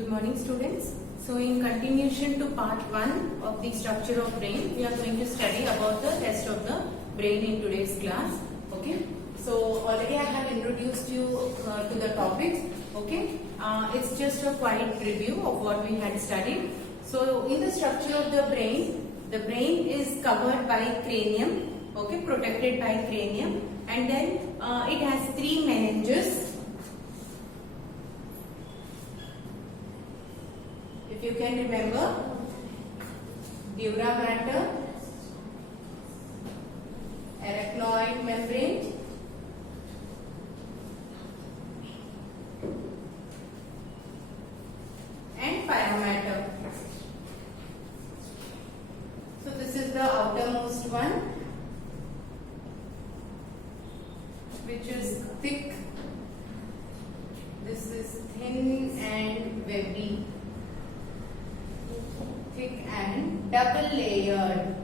Good morning, students. So in continuation to part 1 of the structure of brain, we are going to study about the rest of the brain in today's class. Okay. So already I have introduced you to the topics. Okay. It's just a quiet review of what we had studied. So in the structure of the brain is covered by cranium. Okay, protected by cranium, and then it has 3 meninges. If you can remember, dura mater, arachnoid membrane, and pia mater. So this is the outermost one, which is thick. This is thin and wavy. Thick and double layered,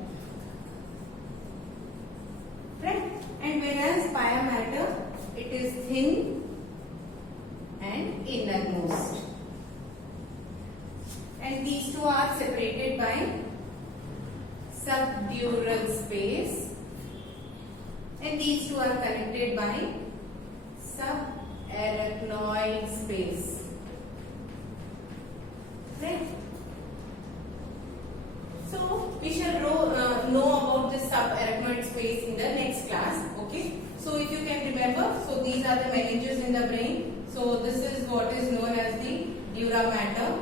right? And whereas pia mater, it is thin and innermost, and these two are separated by subdural space, and these two are connected by subarachnoid space, right? So we shall know about this subarachnoid space in the next class. Okay. So if you can remember, so these are the meninges in the brain. So this is what is known as the dura mater,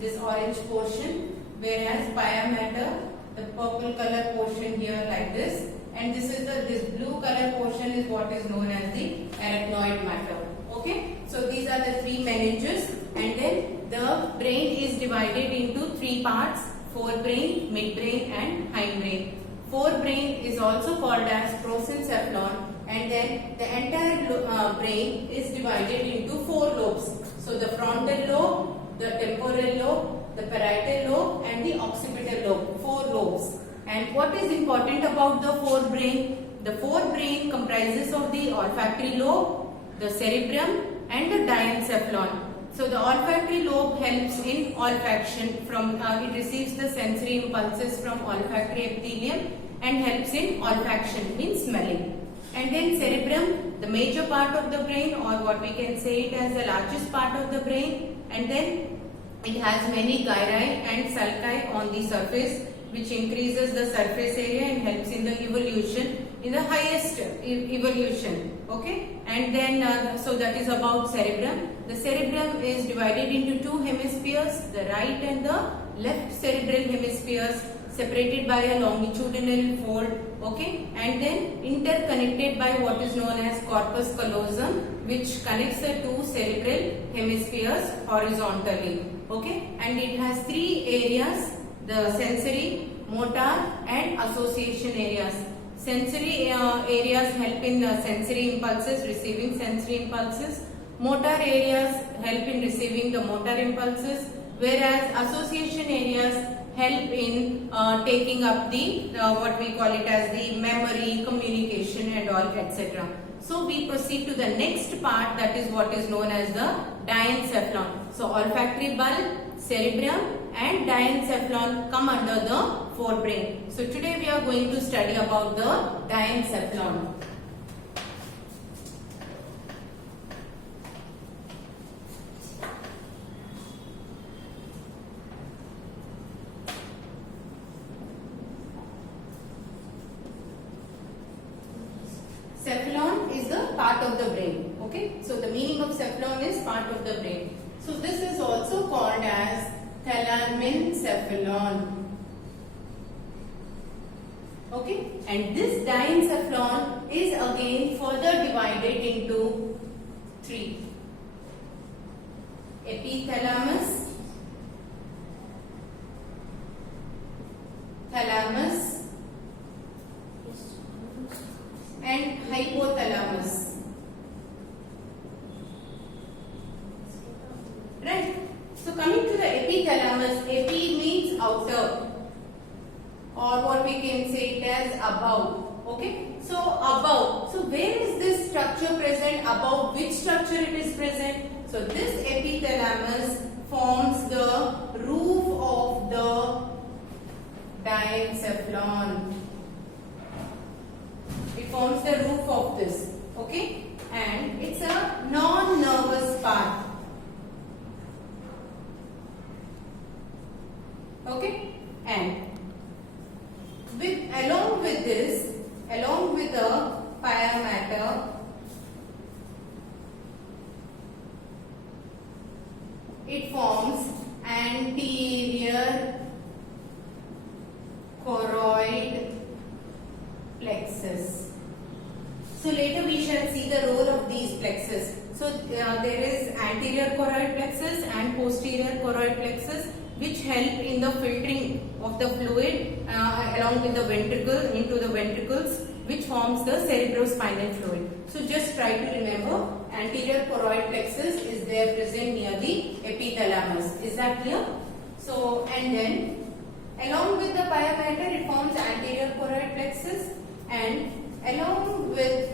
this orange portion, whereas pia mater, the purple color portion here like this, and this blue color portion is what is known as the arachnoid mater. Okay. So these are the 3 meninges, and then the brain is divided into 3 parts: forebrain, midbrain and hindbrain. Forebrain is also called as prosencephalon, and then the entire brain is divided into 4 lobes. So the frontal lobe, the temporal lobe, the parietal lobe and the occipital lobe, 4 lobes. And what is important about the forebrain? The forebrain comprises of the olfactory lobe, the cerebrum and the diencephalon. So the olfactory lobe helps in olfaction from it receives the sensory impulses from olfactory epithelium and helps in olfaction, means smelling. And then cerebrum, the major part of the brain, or what we can say it as the largest part of the brain, and then it has many gyri and sulci on the surface, which increases the surface area and helps in the evolution, in the highest evolution. Okay, and then so that is about cerebrum. The cerebrum is divided into 2 hemispheres, the right and the left cerebral hemispheres, separated by a longitudinal fold. Okay, and then interconnected by what is known as corpus callosum, which connects the 2 cerebral hemispheres horizontally. Okay, and it has 3 areas: the sensory, motor and association areas. Sensory areas help in sensory impulses, receiving sensory impulses. Motor areas help in receiving the motor impulses, whereas association areas help in taking up the what we call it as the memory, communication and all, etc. So we proceed to the next part, that is what is known as the diencephalon. So olfactory bulb, cerebrum and diencephalon come under the forebrain. So today we are going to study about the diencephalon. Cephalon is the part of the brain. Okay, so the meaning of cephalon is part of the brain. So this is also called as thalamencephalon. Okay, and this diencephalon is again further divided into 3: epithalamus, thalamus and hypothalamus. Right. So coming to the epithalamus, epi means outer, or what we can say it as above. Okay. So above. So where is this structure present? Above which structure it is present? So this epithalamus forms it forms anterior choroid plexus. So later we shall see the role of these plexus. So there is anterior choroid plexus and posterior choroid plexus, which help in the filtering of the fluid along with the ventricle into the ventricles, which forms the cerebrospinal fluid. So just try to remember, anterior choroid plexus is there present near the epithalamus. Is that clear? So, and then along with the pia mater, it forms anterior choroid plexus, and along with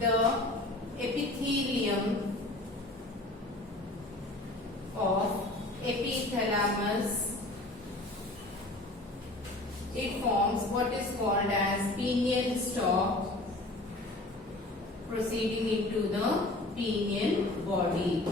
the epithelium of epithalamus, it forms what is called as pineal stalk proceeding into the pineal body.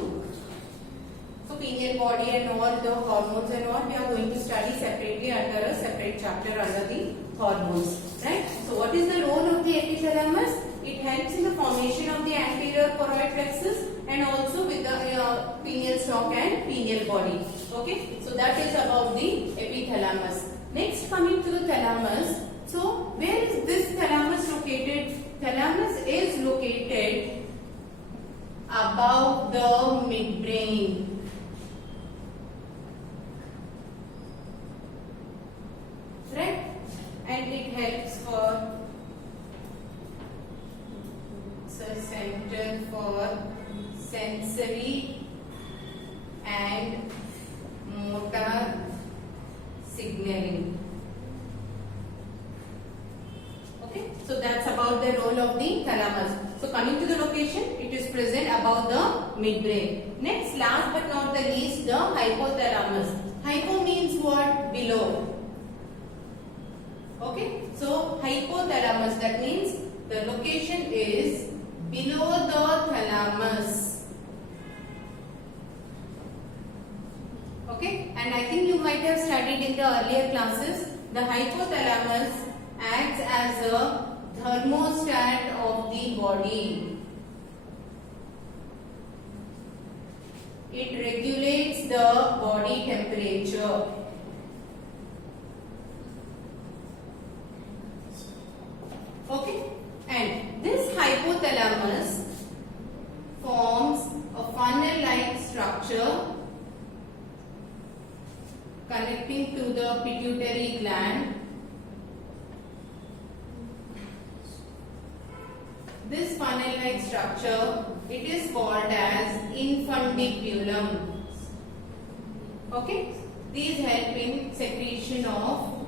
So pineal body and all the hormones and all we are going to study separately under a separate chapter under the hormones, right? So what is the role of the epithalamus? It helps in the formation of the anterior choroid plexus and also with the pineal stalk and pineal body. Okay, so that is about the epithalamus. Next, coming to the thalamus. So where is this thalamus located? Thalamus is located above the midbrain. Right? And it helps for center for sensory and motor signaling. Okay, so that's about the role of the thalamus. So coming to the location, it is present above the midbrain. Next, last but not the least, the hypothalamus. Hypo means what? Below. Okay, so hypothalamus, that means the location is below the thalamus. Okay, and I think you might have studied in the earlier classes, the hypothalamus acts as a thermostat of the body. It regulates the body temperature. Okay, and this hypothalamus forms a funnel-like structure connecting to the pituitary gland. This funnel-like structure, it is called as infundibulum. Okay, these help in secretion of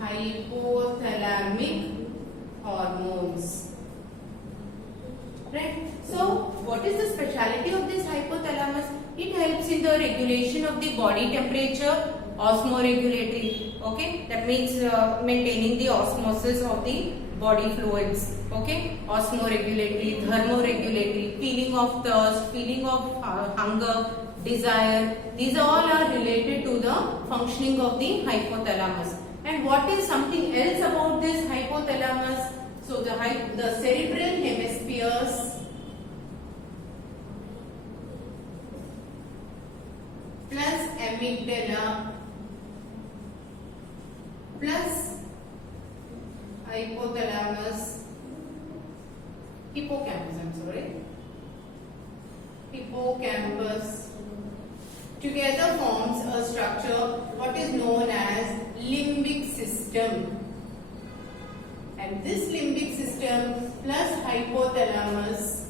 hypothalamic hormones. Right? So, what is the speciality of this hypothalamus? It helps in the regulation of the body temperature, osmoregulatory. Okay, that means maintaining the osmosis of the body fluids. Okay, osmoregulatory, thermoregulatory, feeling of thirst, feeling of hunger, desire. These all are related to the functioning of the hypothalamus. And what is something else about this hypothalamus? So the cerebral hemispheres plus amygdala plus hypothalamus, hippocampus together forms a structure what is known as limbic system. And this limbic system plus hypothalamus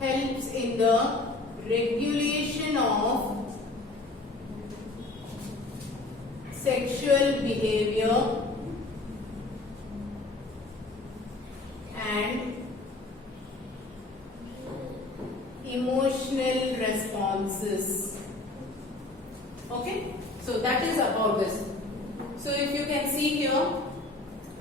helps in the regulation of sexual behavior and emotional responses. Okay, so that is about this. So if you can see here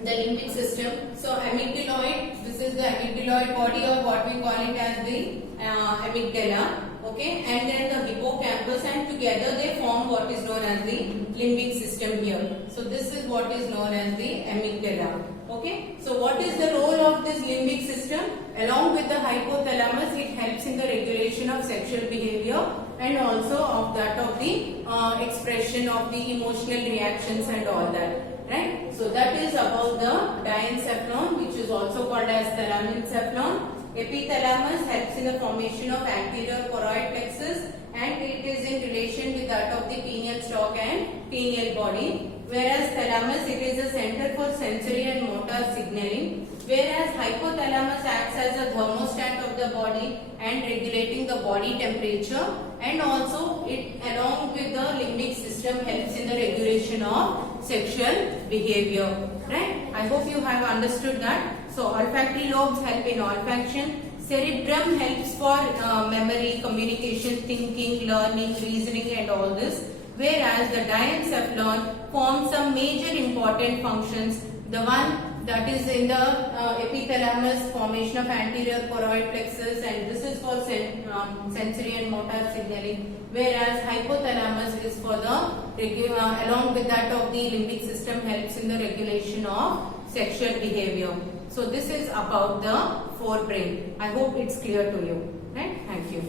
the limbic system. So amygdaloid, this is the amygdaloid body, or what we call it as the amygdala. Okay, and then the hippocampus, and together they form what is known as the limbic system here. So this is what is known as the amygdala. Okay, so what is the role of this limbic system? Along with the hypothalamus, it helps in the regulation of sexual behavior and also of that of the expression of the emotional reactions and all that. Right? So that is about the diencephalon, which is also called as thalamencephalon. Epithalamus helps in the formation of anterior choroid plexus, and it is in relation with that of the pineal stalk and pineal body. Whereas thalamus, it is a center for sensory and motor signaling. Whereas hypothalamus acts as a thermostat of the body and regulating the body temperature, and also it along with the limbic system helps in the regulation of sexual behavior. Right? I hope you have understood that. So olfactory lobes help in olfaction. Cerebrum helps for memory, communication, thinking, learning, reasoning and all this. Whereas the diencephalon forms some major important functions. The one that is in the epithalamus, formation of anterior choroid plexus, and this is for sensory and motor signaling. Whereas hypothalamus is for the along with that of the limbic system helps in the regulation of sexual behavior. So this is about the forebrain. I hope it's clear to you. Right? Thank you.